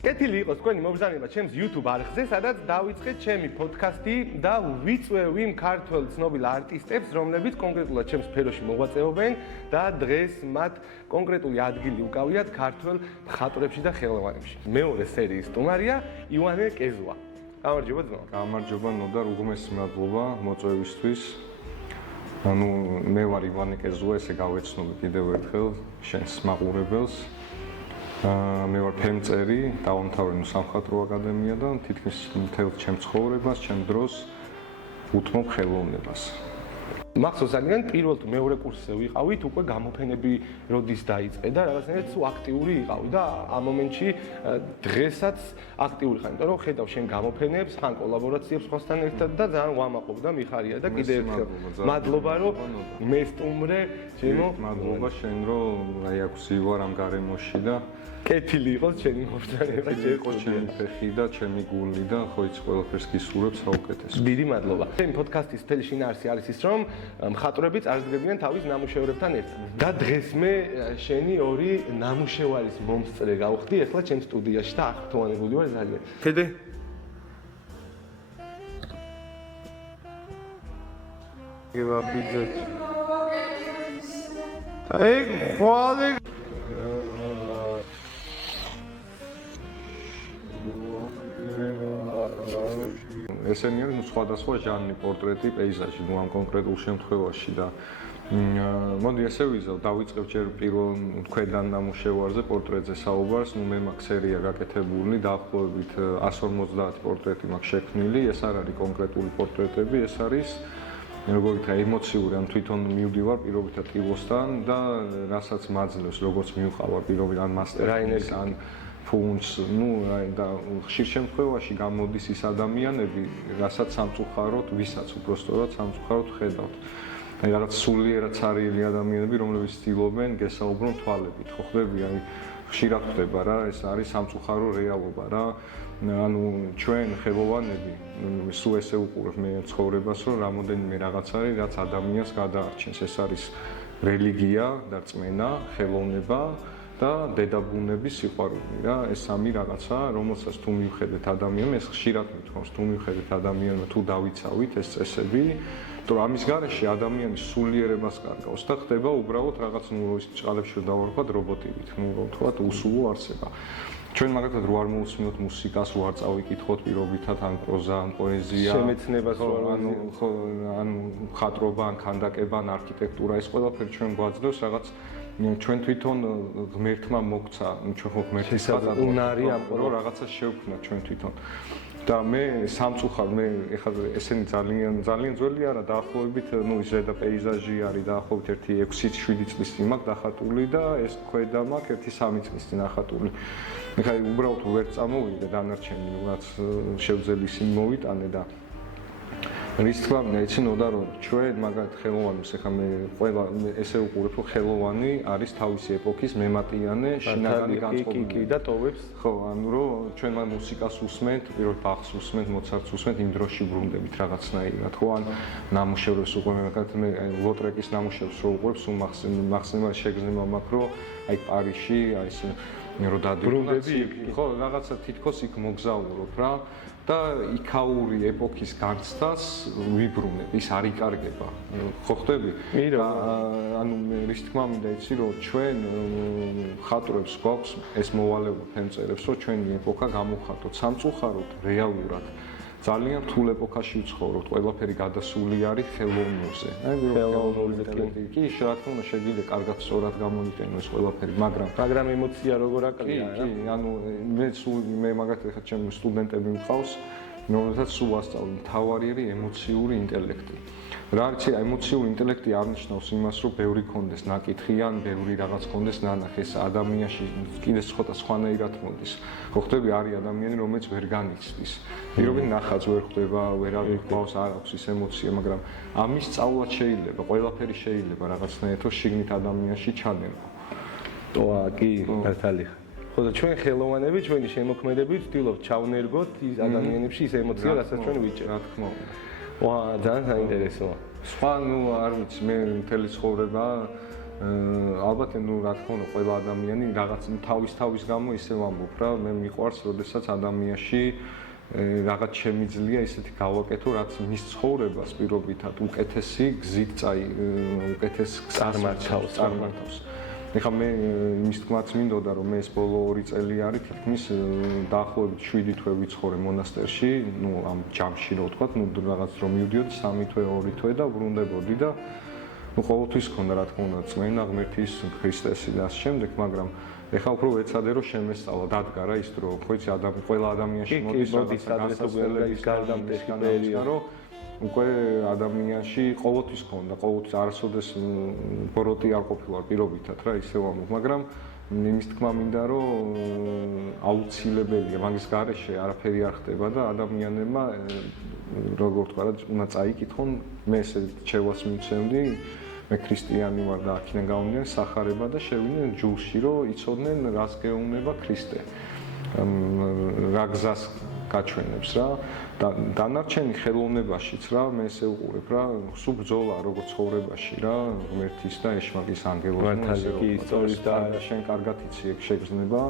კეთილი იყოს თქვენი მობრძანება ჩემს YouTube არხზე, სადაც დავიწყეთ ჩემი პოდკასტი და ვიწვევ იმ ქართველ ცნობილ არტისტებს, რომლებიც კონკრეტულად ჩემს სფეროში მოღვაწეობენ და დღეს მათ კონკრეტული ადგილი უკავიათ ქართველ მხატვრებში და ხელოვანებში. მეორე სერიის სტუმარია ივანე კეზუა. გამარჯობა ძმა. გამარჯობა ნოდარ, უღმესი მადლობა მოწვევისთვის. მე ვარ ივანე კეზუა, ესე გავეცნობი კიდევ ერთხელ შენს მაყურებელს. მე ვარ ფემწერი, დავამთავრე სამხატვრო აკადემია და თითქმის მთელ ჩემ ცხოვრებას, ჩემ დროს უთმობ ხელოვნებას. მახსოვს ძალიან პირველ თუ მეორე კურსზე ვიყავით, უკვე გამოფენები როდის დაიწყე და რაღაცნაირად სულ აქტიური იყავი და ამ მომენტში დღესაც აქტიური ხარ, იმიტომ რომ ხედავ შენ გამოფენებს, ხან კოლაბორაციებს სხვასთან ერთად და ძალიან ვამაყობ და მიხარია და კიდევ ერთხელ მადლობა რომ მე სტუმრე ჩემო. მადლობა შენ რომ აი აქ ვარ ამ გარემოში და კეთილი იყოს ჩემი მობრძანება, ჩემი ფეხი და ჩემი გული და ხო იცი ყველაფერს გისურვებ საუკეთესო. დიდი მადლობა. ჩემი პოდკასტის მთელი შინაარსი არის ის, რომ მხატვრები წარსდგებიან თავის ნამუშევრებთან ერთად. და დღეს მე შენი ორი ნამუშევარის მომსწრე გავხდი ახლა ჩემ სტუდიაში და აღფრთოვანებული ვარ ძალიან. ხედე? გევაფიძეთ. აი, ხვალე ესენი არის სხვადასხვა ჟანრი, პორტრეტი, პეიზაჟი, ამ კონკრეტულ შემთხვევაში და მოდი ესე ვიზავ, დავიწყებ ჯერ პირველ ქვედან ნამუშევარზე, პორტრეტზე საუბარს, მე მაქვს სერია გაკეთებული, დაახლოებით 150 პორტრეტი მაქვს შექმნილი, ეს არ არის კონკრეტული პორტრეტები, ეს არის როგორ ვთქვა, ემოციური, ან თვითონ მივდივარ პირობითად ტილოსთან და რასაც მაძლევს, როგორც მივყავარ პირობითად ან მასტერინგს, ან ფუნქს, და ხშირ შემთხვევაში გამოდის ის ადამიანები, რასაც სამწუხაროდ, ვისაც უბრალოდ სამწუხაროდ ხედავთ. აი რაღაც სულიერად ცარიელი ადამიანები, რომლებიც ცდილობენ გესაუბრონ თვალებით, ხო ხდები, აი ხშირად ხდება რა, ეს არის სამწუხარო რეალობა რა. ანუ ჩვენ ხელოვანები, სულ ესე უყურებ მე ცხოვრებას, რომ რამოდენიმე რაღაც არის, რაც ადამიანს გადაარჩენს, ეს არის რელიგია, დარწმენა, ხელოვნება და დედაბუნების სიყვარული რა, ეს სამი რაღაცა, რომელსაც თუ მივხედეთ ადამიანს, ეს ხშირად მithავს, თუ მივხედეთ ადამიანს, თუ დავიცავით ეს წესები, თუ ამის გარეშე ადამიანის სულიერებას კარგავს და ხდება უბრალოდ რაღაც ის ჭყალებში რომ დავარქვათ რობოტივით, თქვათ უსულო არსება. ჩვენ მაგათად რო არ მოусმინოთ მუსიკას, რო არ წავიკითხოთ პირობითად ან პროზა, ან პოეზია, შემეცნებას რო ან მხატვრობა, ან ქანდაკება, ან არქიტექტურა, ეს ყველაფერი ჩვენ გვაძლევს რაღაც ჩვენ თვითონ ღმერთმა მოგცა, ჩვენ ხო ღმერთის უნარი ამ რო რაღაცა შევქმნა ჩვენ თვითონ. და მე სამწუხაროდ მე ეხლა ესენი ძალიან ძველი არა, დაახლოებით ის ზედა პეიზაჟი არის დაახლოებით 6-7 წლის წინ მაქვს დახატული და ეს ქვედა მაქვს 1-3 წლის წინ დახატული. ეხლა უბრალოდ ვერ წამოვიდე დანარჩენი რაც შევძელი ისინი მოვიტანე და რის თქმა უნდა, იცი ნოდა რომ ჩვენ მაგათ ხელოვანებს ეხლა მე ყველა ესე უყურებ რომ ხელოვანი არის თავისი ეპოქის მემატიანე შინაგანი განწყობილი და ტოვებს. ხო, ანუ რომ ჩვენ მაგ მუსიკას უსმენთ, პირველ ბახს უსმენთ, მოცარტს უსმენთ, იმ დროში ბრუნდებით რაღაცნაირად, ხო, ან ნამუშევრებს უყურებთ, მე ლოტრეკის ნამუშევრებს რო უყურებ, სულ მახსენდება შეგრძნება მაქვს რომ აი პარიში, აი ეს რო ბრუნდები, ხო, რაღაცა თითქოს იქ მოგზაურობ რა. და იქაური ეპოქის განცდას ვიბრუნებ, ის არ იკარგება. ხო ხდები? ანუ რის თქმა უნდა იცი რომ ჩვენ მხატვრებს გვაქვს ეს მოვალეობა ფემწერებს, რომ ჩვენი ეპოქა გამოვხატოთ. სამწუხაროდ რეალურად ძალიან რთულ ეპოქაში ვცხოვრობთ, ყველაფერი გადასული არის ხელოვნურზე. აი ხელოვნურზე კი, რა თქმა უნდა შეგვიძლია კარგად სწორად გამოიყენოს ყველაფერი, მაგრამ ემოცია როგორ აკლია რა? კი, ანუ მე მაგათ ახლა ჩემი სტუდენტები მყავს, რომელთაც სულ ვასწავლი, მთავარი არის ემოციური ინტელექტი. რა არის ემოციური ინტელექტი არნიშნავს იმას, რომ ბევრი კონდეს ნაკითხი ან ბევრი რაღაც კონდეს ნანახი, ეს ადამიანში კიდე სხვანაირად მოდის. ხო ხდები, არის ადამიანი, რომელიც ვერ განიცდის. პირობითად ნახაც ვერ ხდება, ვერავინ ყავს, არ აქვს ის ემოცია, მაგრამ ამის სწავლაც შეიძლება, ყველაფერი შეიძლება რაღაცნაირად შიგნით ადამიანში ჩანევა. კი, მართალი ხარ. ხო და ჩვენ ხელოვანები, ჩვენი შემოქმედები ვცდილობთ ჩავნერგოთ ის ადამიანებში ის ემოცია, რასაც ჩვენ ვიჭერთ. რა თქმა უნდა. ძალიან საინტერესოა. სხვა არ ვიცი, მე მთელი ცხოვრება ალბათ რა თქმა უნდა ყველა ადამიანი რაღაც თავის გამო ისე ვამბობ რა მე მიყვარს როდესაც ადამიანში რაღაც შემიძლია ისეთი გავაკეთო რაც მის ცხოვრებას პირობითად უკეთესი გზით უკეთეს წარმართავს. ეხლა მე იმის თქმაც მინდოდა რომ მე ეს ბოლო 2 წელი არის თითქმის დაახლოებით 7 თვე ვიცხოვრე მონასტერში, ну ამ ჯამში რო ვთქვა, ну რაღაც რომ მივდიოდი 3 თვე 2 თვე და ვრუნდებოდი და ну ყოველთვის ქონდა რა თქმა უნდა წმენა ღმერთის ქრისტესი და ამ შემდეგ, მაგრამ ეხლა უფრო ეცადე რომ შემესწავლა დადგა რა ის დრო, ხო იცი ყველა ადამიანში მოდის გადასასწრების გარდამტეხი რომ უკვე ადამიანში ყოველთვის ქონდა, ყოველთვის არასოდეს ბოროტი არ ყოფილა პირობითად რა ისე ვამბობ, მაგრამ იმის თქმა მინდა რომ აუცილებელია მაგის გარეშე არაფერი არ ხდება და ადამიანებმა როგორ ვთქვა რა უნდა წაიკითხონ მე ესე რჩევას მივცემდი მე ქრისტიანი ვარ და აქედან გამომდინარე სახარება და შევიდნენ ჯულში რომ იცოდნენ რას გეუბნება ქრისტე რა გზას გაჩვენებს რა და დანარჩენი ხელოვნებაშიც რა მე ესე უყურებ რა სულ ბრძოლა როგორც ცხოვრებაში რა ღმერთის და ეშმაკის ანგელოზის ისტორიის და შენ კარგად იცი ეგ შეგრძნება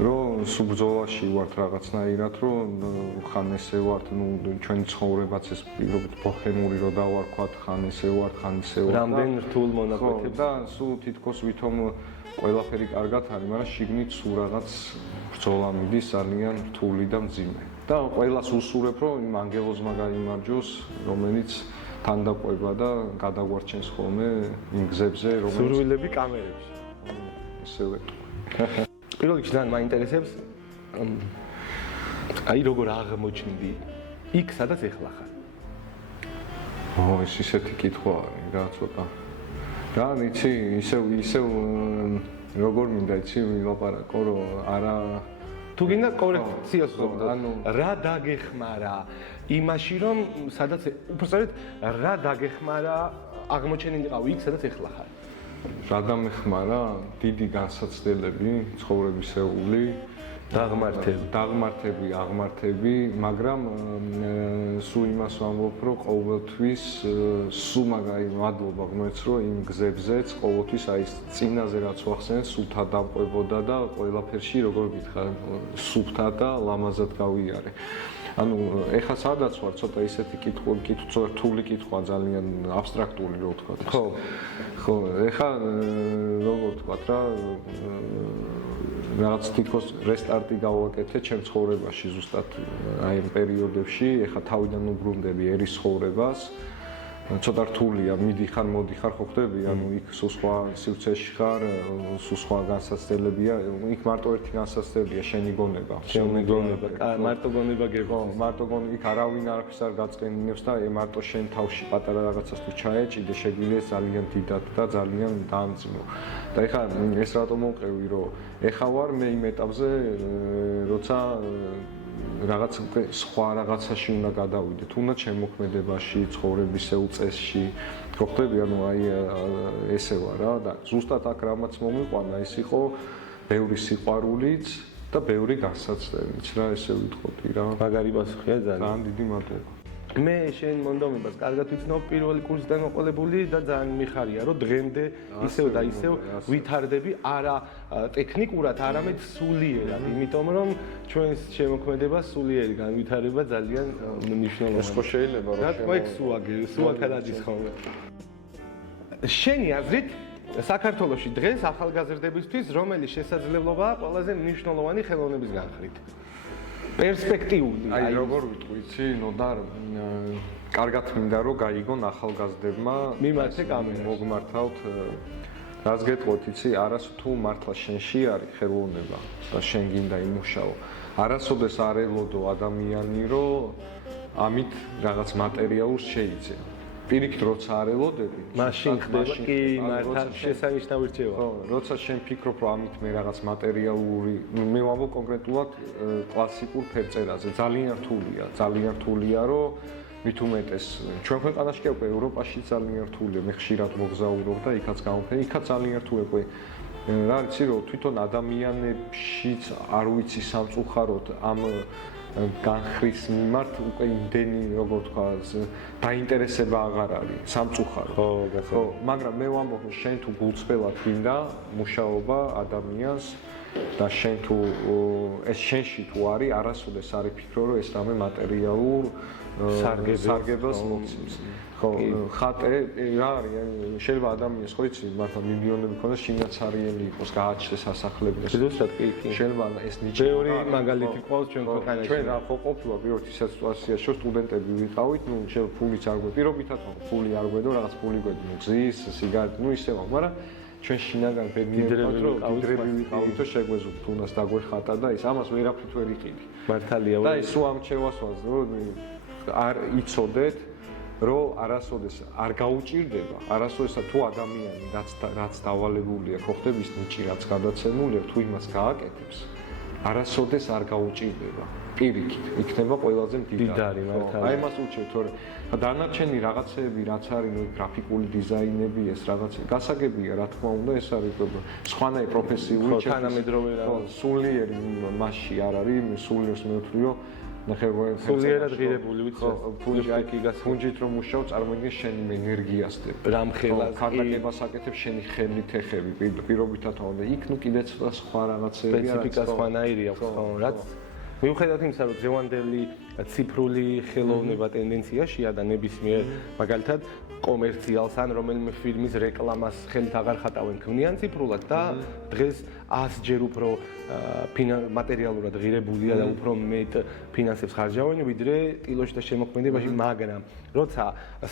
რომ სულ ბრძოლაში ვართ რაღაცნაირად რომ ხან ესე ვართ ნუ ჩვენი ცხოვრებაც ეს პირობით ბოჰემური რო დავარქვათ ხან ესე ვართ ხან ისე ვართ რამდენ რთულ მონაკვეთებს და სულ თითქოს ვითომ ყველაფერი კარგად არის მაგრამ შიგნით სულ რაღაც ბრძოლა მიდის ძალიან რთული და მძიმე და ყველას უსურებ რომ იმ ანგელოზმა გაიმარჯოს რომელიც თან დაყვება და გადაგვარჩენს ხოლმე იმ გზებზე რომელიც სურვილები კამერებში ესე ვეტყვი პირველ რიგში ძალიან მაინტერესებს აი როგორ აღმოჩნდი იქ სადაც ეხლა ხარ ეს ისეთი კითხვა არის რა ცოტა რა იცი ისევ როგორ მინდა იცი ვილაპარაკო რომ არა თუ გინდა კორექციას ვუწევდ ანუ რა დაგეხმარა იმაში რომ სადაც უბრალოდ რა დაგეხმარა აღმოჩენილიყავ იქ სადაც ეხლა ხარ რა დამეხმარა დიდი განსაცდელები ცხოვრებისეული დაღმართები, მაგრამ სულ იმას ვამბობ, რომ ყოველთვის სულ მაგარი მადლობა ღმერთს, რომ იმ გზებზეც ყოველთვის აი ეს წინაზე რაც ვახსენე, სულთა დამყვებოდა და ყველაფერში როგორ გითხრა, სულთა და ლამაზად გავიარე. ანუ ეხლა სადაც ვარ, ცოტა ისეთი კითხვა, რთული კითხვა, ძალიან აბსტრაქტული რო ვთქვა. ხო, ეხლა როგორ ვთქვა რა რაღაც თითქოს რესტარტი გავაკეთე ჩემ ცხოვრებაში ზუსტად აი ამ პერიოდებში, ეხლა თავიდან უბრუნდები ერის ცხოვრებას. ცოტა რთულია, მიდიხარ, მოდიხარ, ხო ხდები, ანუ იქ სულ სხვა სივრცეში ხარ, სულ სხვა განსაცდელებია, იქ მარტო ერთი განსაცდელია, შენი გონება. მარტო გონება გება. მარტო გონება, იქ არავინ არაფერს არ გაწყენინებს და მარტო შენ თავში პატარა რაღაცას თუ ჩაეჭიდე, შეგვიძლია ძალიან დიდად და ძალიან დაამძიმო. და ეხლა ეს რატომ მომყევი, რომ ეხლა ვარ მე იმ ეტაპზე, როცა რაღაც სხვა რაღაცაში უნდა გადავიდე, თუნდაც შემოქმედებაში, ცხოვრებისეულ წესში. ხო ხდები, ანუ აი ესე ვარ რა და ზუსტად აქ რამაც მომიყვანა, ის იყო ბევრი სიყვარულიც და ბევრი განსაცდელიც რა, ესე ვიტყოდი რა. მაგარი პასუხია ძალიან. ძალიან დიდი მადლობა. მე შენ მონდომებას კარგად ვიცნობ პირველი კურსიდან მოყოლებული და ძალიან მიხარია რომ დღემდე ისევ და ისევ ვითარდები არა ტექნიკურად, არამედ სულიერად, იმიტომ რომ ჩვენს შემოქმედება სულიერი განვითარება ძალიან მნიშვნელოვანია. ეს ხო შეიძლება რომ სუაკადადის ხოლმე. შენი აზრით საქართველოში დღეს ახალგაზრდებისთვის რომელი შესაძლებლობაა ყველაზე მნიშვნელოვანი ხელოვნების განხრით? პერსპექტიული აი როგორ ვიტყვი იცი ნოდარ კარგად მინდა რომ გაიგონ ახალგაზრდებმა მიმართე კამერას მოგმართავთ რას გეტყვით იცი არას თუ მართლა შენში არის ხელოვნება და შენ გინდა იმუშაო არასოდეს არ ელოდო ადამიანი რომ ამით რაღაც მატერიალურს შეიძენ პირიქით როცა არ ელოდები მაშინ ხდება კი მართლა შესანიშნავი რჩევა ხო როცა შენ ფიქრობ რომ ამით მე რაღაც მატერიალური მე ვამბობ კონკრეტულად კლასიკურ ფერწერაზე ძალიან რთულია რომ მით უმეტეს ჩვენ ქვეყანაში კი უკვე ევროპაში ძალიან რთულია მე ხშირად მოგზაურობ და იქაც გამოფენ იქაც ძალიან რთულია უკვე რა იცი რომ თვითონ ადამიანებშიც არ ვიცი სამწუხაროდ ამ განხრის მიმართ უკვე იმდენი როგორ თქვა დაინტერესება აღარ არის სამწუხაროდ. ხო, მაგრამ მე ვამბობ შენ თუ გულწრფელად გინდა მუშაობა ადამიანს და შენ თუ ეს შენში თუ არის არასოდეს არ იფიქრო რომ ეს რამე მატერიალურ სარგებელს მოგცემს. ხო, ხატე რა არის შეიძლება ადამიანს ხო იცი მართლა მილიონები ქონდეს შინაცარიელი იყოს გააჩნდეს სასახლები და ზუსტად კი შეიძლება ეს ნიჭი ბევრი მაგალითი ყავს ჩვენ ქვეყანაში ჩვენ რა ხო ყოფილა პირველ სიტუაციაში რომ სტუდენტები ვიყავით ნუ შეიძლება ფულიც არ გვე პირობითად ხო ფული არ გვედო რაღაც ფული გვედო ნუ გზის სიგარეტი ნუ ისევა მაგრამ ჩვენ შინაგან ბედნიერებად რომ დიდრები ვიყავით რომ შეგვეზობთ თუნდაც დაგვეხატა და ის ამას ვერაფრით ვერ იყიდი მართალია და ის სულ ამ ჩევას ვაზრ რომ არ იცოდეთ რომ არასოდეს არ გაუჭირდება არასოდესაც თუ ადამიანი რაც დავალებულია ხო ხდება ის ნიჭი რაც გადაცემულია თუ იმას გააკეთებს არასოდეს არ გაუჭირდება პირიქით იქნება ყველაზე მდიდარი მართალია აი მას უჩვევ თორე დანარჩენი რაღაცეები რაც არის ნუ გრაფიკული დიზაინები ეს რაღაცა გასაგებია რა თქმა უნდა ეს არის სხვანაირი პროფესიული თანამედროვე სულიერი მასში არ არის სულიერს მეუთვლიო სულიერად ღირებული ვიცი ფუნჯით რომ მუშაობ წარმოიდგინე შენი ენერგიას რამხელას ქართაკებას აკეთებ შენი ხელი თეხები პირობითად უნდა იქ ნუ კიდეც სხვა რაღაცები სპეციფიკა სხვანაირი აქვს ხო რაც მიუხედავად იმისა რომ დღევანდელი ციფრული ხელოვნება ტენდენციაშია და ნებისმიერ მაგალითად კომერციალს ან რომელიმე ფილმის რეკლამას ხელით აღარ ხატავენ ქმნიან ციფრულად და დღეს 100-ჯერ უფრო მატერიალურად ღირებულია და უფრო მეტ ფინანსებს ხარჯავენ ვიდრე ტილოში და შემოქმედებაში მაგრამ როცა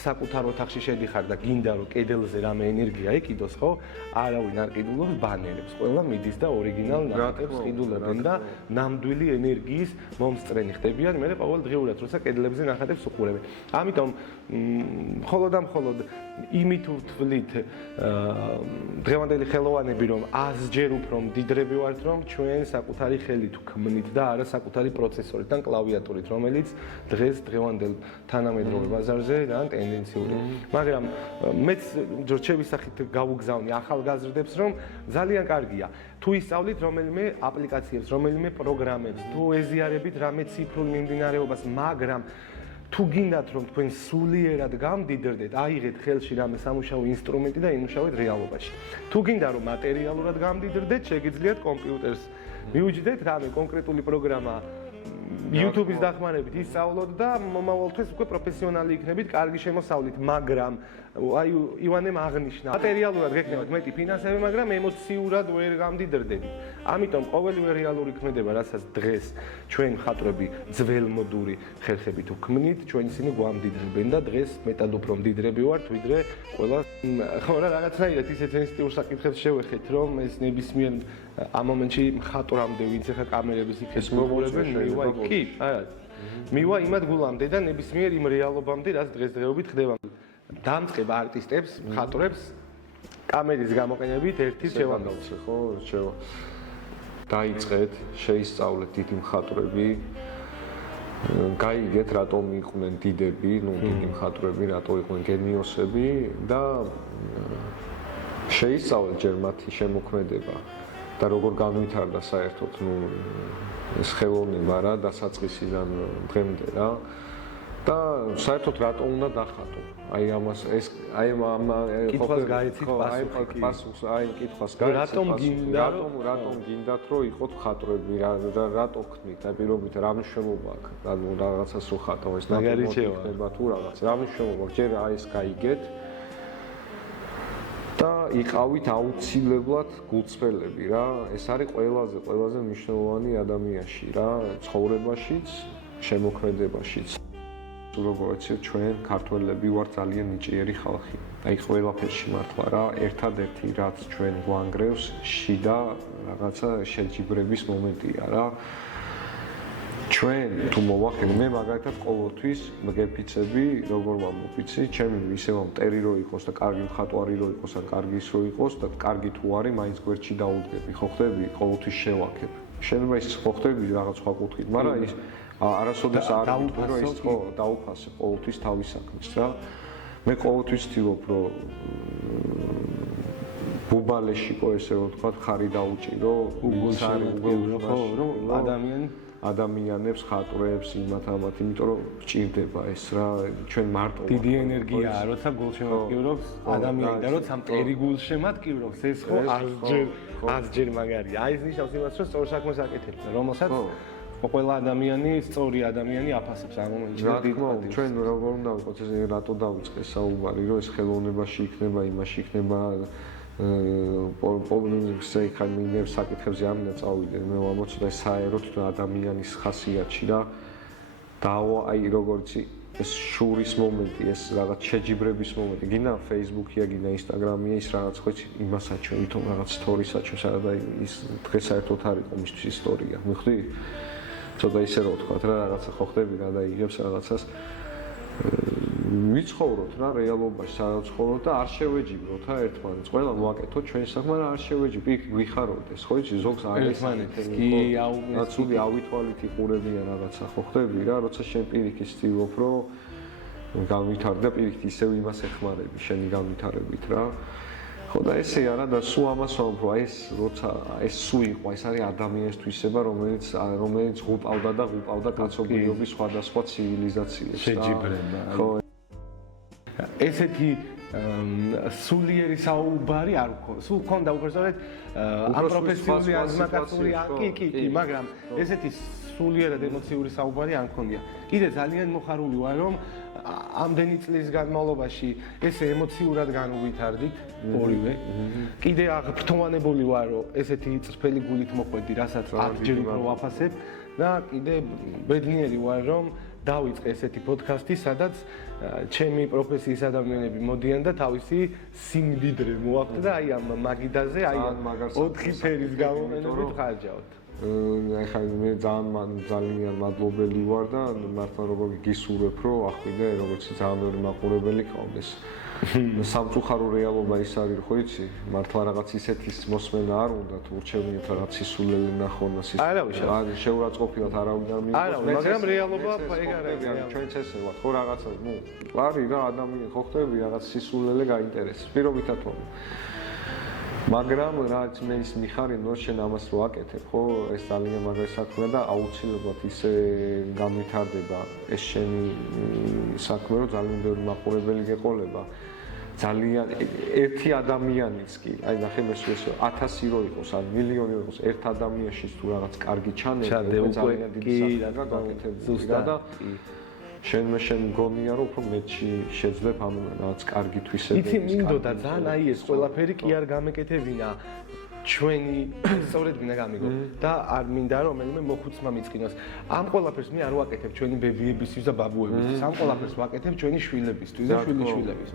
საკუთარ ოთახში შედიხარ და გინდა რომ კედელზე რამე ენერგია ეკიდოს ხო არავინ არ ყიდულობს ბანერებს ყველა მიდის და ორიგინალ ნახატებს ყიდულებენ და ნამდვილი ენერგიის მომსწრენი ხდებიან მე ყოველდღიურად როცა კედლებზე ნახატებს უყურებენ ამიტომ მხოლოდ და მხოლოდ იმით ვთვლით დღევანდელი ხელოვანები რომ 100-ჯერ უფრო მდიდრები ვართ რომ ჩვენ საკუთარი ხელით ვქმნით და არა საკუთარი პროცესორით ან კლავიატურით რომელიც დღევანდელ თანამედროვე ბაზარზე და ტენდენციური მაგრამ მეც რჩევის სახით გავუგზავნი ახალგაზრდებს რომ ძალიან კარგია თუ ისწავლით რომელიმე აპლიკაციებს რომელიმე პროგრამებს თუ ეზიარებით რამე ციფრულ მიმდინარეობას მაგრამ თუ გინდათ რომ თქვენ სულიერად გამდიდრდეთ, აიღეთ ხელში რამე სამუშაო ინსტრუმენტი და იმუშავეთ რეალობაში. თუ გინდა რომ მატერიალურად გამდიდრდეთ, შეგიძლიათ კომპიუტერს მიუჯდეთ რამე კონკრეტული პროგრამა YouTube-ის დახმარებით ისწავლოთ და მომავალთვის უკვე პროფესიონალი იქნებით, კარგი შემოსავლით, მაგრამ აი ივანემ აღნიშნა, მატერიალურად გეკნევათ მეტი ფინანსები, მაგრამ ემოციურად ვერ გამდიდრდებით. ამიტომ ყოველივე რეალური ქმედება, რასაც დღეს ჩვენ მხატვრები ძველმოდური ხერხებით ვქმნით, ჩვენ ისინი გვამდიდრებენ და დღეს მეტად უფრო მდიდრები ვართ, ვიდრე ყველა ხო რა რაღაცნაირად ისეთ სენსიტიურ საკითხებს შევეხეთ, რომ ეს ნებისმიერ ამ მომენტში მხატვრამდე ვინც ახლა კამერების იქ მოუღებენ მივა კი არა მივა იმად გულამდე და ნებისმიერ იმ რეალობამდე რაც დღესდღეობით ხდება დამწყებ არტისტებს მხატვრებს კამერის გამოყენებით ერთის შევაგავთ ხო რჩევა დაიწყეთ შეისწავლეთ დიდი მხატვრები გაიგეთ რატომ იყვნენ დიდები ნუ დიდი მხატვრები რატო იყვნენ გენიოსები და შეისწავლეთ ჯერ მათი შემოქმედება და როგორ განვითარდა საერთოდ ნუ ეს ხელოვნება რა დასაწყისიდან დღემდე რა და საერთოდ რატო უნდა დახატო აი ამას ეს აი ამ კითხვას გაიცით პასუხს აი კითხვას გაიცით რატომ გინდათ რომ იყოთ მხატვრები რატო ხდით აი პირობით რა მნიშვნელობა აქვს რაღაცას რო ხატავ ეს ნაგარიჩევა თუ რაღაც რა მნიშვნელობა ჯერ აი ეს გაიგეთ და იყავით აუცილებლად გულწრფელები რა ეს არის ყველაზე მნიშვნელოვანი ადამიანში რა ცხოვრებაშიც შემოქმედებაშიც როგორც ჩვენ ქართველები ვართ ძალიან ნიჭიერი ხალხი აი ყველაფერში მართლა რა ერთადერთი რაც ჩვენ გვანგრევს შიდა რაღაცა შეჯიბრების მომენტია რა ჩვენ თუ მოვახერხებთ მე მაგალითად ყოველთვის მგეფიცები როგორ ვამბობ იცი ჩემი ისევა მტერი რო იყოს და კარგი მხატვარი რო იყოს ან კარგი ის რო იყოს და კარგი თუ არის მაინც გვერდში დაუდგები ხო ხდები ყოველთვის შევაქებ შეიძლება ის ხო ხდები რაღაც სხვა კუთხით მაგრამ ის არასოდეს არ ვიტყვი რომ ის ხო დაუფასე ყოველთვის თავის საქმეს რა მე ყოველთვის ვცდილობ რომ გლობალეშიკო ესე რომ თქვა ხარი დაუჭირო რომ ადამიანებს ხატრებს იმათ იმიტომ რომ გჭირდება ეს რა ჩვენ მარტო დიდი ენერგიაა როცა გულშემატკივრობს ადამიანი და როცა მტერი გულშემატკივრობს ეს ხო 100 ჯერ მაგარია აი ეს ნიშნავს იმას რომ სწორ საქმეს აკეთებს რომელსაც ყველა ადამიანი სწორი ადამიანი აფასებს ამ მომენტში რა თქმა უნდა ჩვენ როგორ უნდა ვიყოთ ეს რატო დავიწყე საუბარი რომ ეს ხელოვნებაში იქნება იმაში იქნება პოლონიზე იქნება საკითხებზე ამინდა წავიდე მე ვამოწდა საერთოდ ადამიანის ხასიათში და აი როგორც ეს შურის მომენტი ეს რაღაც შეჯიბრების მომენტი გინდა Facebook-ია გინდა Instagram-ია ის რაღაც ხო იმას აჩვენ ვითომ რაღაც story-ს აჩვენს და ის დღეს საერთოდ არ იყო მისთვის ისტორია მიხვდი ცოტა ისე რო ვთქვა რა რაღაცა ხო ხდები რა და იღებს რაღაცას ვიცხოვროთ რა რეალობაში საცხოვროთ და არ შევეჯიბროთ რა ერთმანეთს ყველა მოაკეთოთ ჩვენ საქმე რა არ შევეჯიბროთ ვიხაროთ ეს ხო იცი ზოგს არ ერთმანეთს კი აუცილებლად ავითვალით იყურებიან რაღაცა ხო ხდები რა როცა შენ პირიქით ცდილობ რომ განვითარდე პირიქით ისევ იმას ეხმარები შენი განვითარებით რა ხო და ესე არა და სულ ამას ვამბობ რომ ეს როცა ეს სულ იყო ეს არის ადამიანისთვისება რომელიც ღუპავდა კაცობრიობის სხვადასხვა ცივილიზაციებს შეჯიბრება ხო ესეთი სულიერი საუბარი არ გქონდა სულ გქონდა უბრალოდ ამ პროფესიული აზმაკაცური კი მაგრამ ესეთი სულიერად ემოციური საუბარი არ მქონია კიდე ძალიან მოხარული ვარ რომ ამდენი წლის განმავლობაში ესე ემოციურად განუვითარდით ორივე კიდე აღფრთოვანებული ვარ რომ ესეთი წრფელი გულით მოყვედი რასაც აღჯერ უფრო ვაფასებ და კიდე ბედნიერი ვარ რომ დავიწყე ესეთი პოდკასტი სადაც ჩემი პროფესიის ადამიანები მოდიან და თავისი სიმდიდრე მოაქვთ და აი ამ მაგიდაზე აი 4 ფერის გამოყენებით ხარჯავთ ახლა მე ძალიან მადლობელი ვარ და მართლა როგორ გისურვებ რომ ახვიდე როგორც ძალიან ბევრი მაყურებელი ყავდეს სამწუხარო რეალობა ის არის ხო იცი მართლა რაღაც ისეთის მოსმენა არ უნდა თუ ურჩევნიათ რაღაც სისულელი ნახონ და სისულელი შეურაცხყოფილად არავინ არ მიიღოს მაგრამ რეალობა ეგ არის ჩვენც ესე ვარ ხო რაღაცა არის რა ადამიანი ხო ხდები რაღაც სისულელე გაინტერესებს პირობითად ვარ მაგრამ რაც მე ის მიხარი ნუ შენ ამას რო აკეთებ ხო ეს ძალიან მაგარი საქმეა და აუცილებლად ისე გამვითარდება ეს შენი საქმე რომ ძალიან ბევრი მაყურებელი გეყოლება ძალიან ერთი ადამიანის კი აი ნახე მე შეიძლება 1000 რო იყოს ან მილიონი რო იყოს ერთ ადამიანში თუ რაღაც კარგი ჩანდება ძალიან დიდი საქმეა გაკეთებული და შენ მგონია რომ უფრო მეტში შეძლებ ამ რაღაც კარგი თვისებების იცი მინდოდა ძალიან აი ეს ყველაფერი კი არ გამეკეთებინა ჩვენი სწორედ გინდა გამიგო და არ მინდა რომ მე მოხუცმა მიწყინოს ამ ყველაფერს მე არ ვაკეთებ ჩვენი ბებიებისთვის და ბაბუებისთვის ამ ყველაფერს ვაკეთებ ჩვენი შვილებისთვის და შვილიშვილებისთვის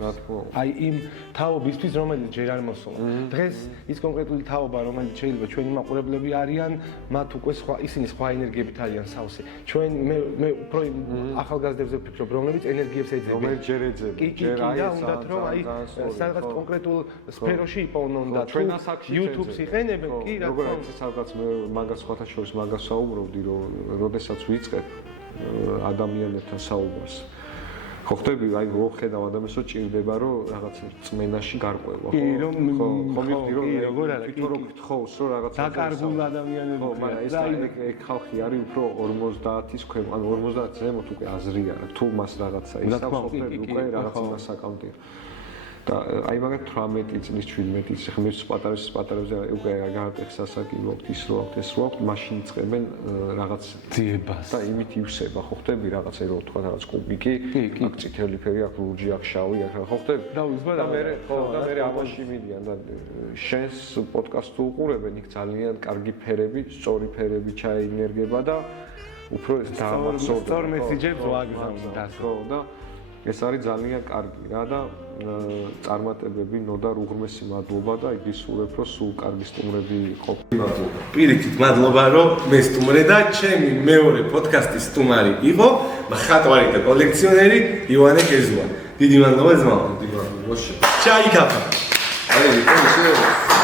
აი იმ თაობისთვის რომელიც ჯერ არ მოსულა დღეს ის კონკრეტული თაობა რომელიც შეიძლება ჩვენი მაყურებლები არიან მათ უკვე ისინი სხვა ენერგიებით არიან სავსე ჩვენ მე უფრო ახალგაზრდებზე ვფიქრობ რომლებიც ენერგიებს ეძებენ რომელიც ჯერ ეძებენ ჯერ აი უნდათ რომ აი სადღაც კონკრეტულ სფეროში იპოვნონ და ჩვენას აქში YouTube-ს იყენებენ კი რა როგორ არის სადღაც მე მაგას სხვათა შორის მაგას საუბრობდი რომ როდესაც ვიწყებ ადამიანებთან საუბარს ხო ხდები აი რო ხედავ ადამიანს რომ ჭირდება რომ რაღაც წმენაში გარყვევა ხო რომ მივხვდი რომ როგორ არის თვითონ რო გთხოვს რომ რაღაც დაკარგულ ადამიანები ხო მაგრამ ეს ეგ ხალხი არის უფრო 50-ის ქვემო ანუ 50 ზემოთ უკვე აზრი არა თუ მას რაღაცა ის ხდები უკვე რაღაც იმას აკაუნტია და აი მაგათ 18 წლის 17 წლის ხმის პატარებზე უკვე გააკეთეს ასაკილობთ ის რო აქვს ეს რო აქვს მაშინ წებენ რაღაც ძიებას და იმით ივსება ხო ხდები რაღაცა რო თქვა რაღაც კუბიკი აქ წითელი ფერი აქ ლურჯი აქ შავი აქ ხო ხდები და უზბა და მე ხო და მე ამაში მიდიან და შენს პოდკასტს უყურებენ იქ ძალიან კარგი ფერები სწორი ფერები ჩაინერგება და უფრო ეს დაამახსოვრდა სწორ მესიჯებს ვაგზავნე ხო და ეს არის ძალიან კარგი რა და წარმატებები ნოდარ უღრმესი მადლობა და იგისურვებ რომ სულ კარგი სტუმრები ყოფილიყო. პირიქით მადლობა რომ მე სტუმრე და ჩემი მეორე პოდკასტის სტუმარი იყო მხატვარი და კოლექციონერი ივანე კეზუა. დიდი მადლობა ძმაო. დიდი მადლობა. ჩაიკაფა. აი,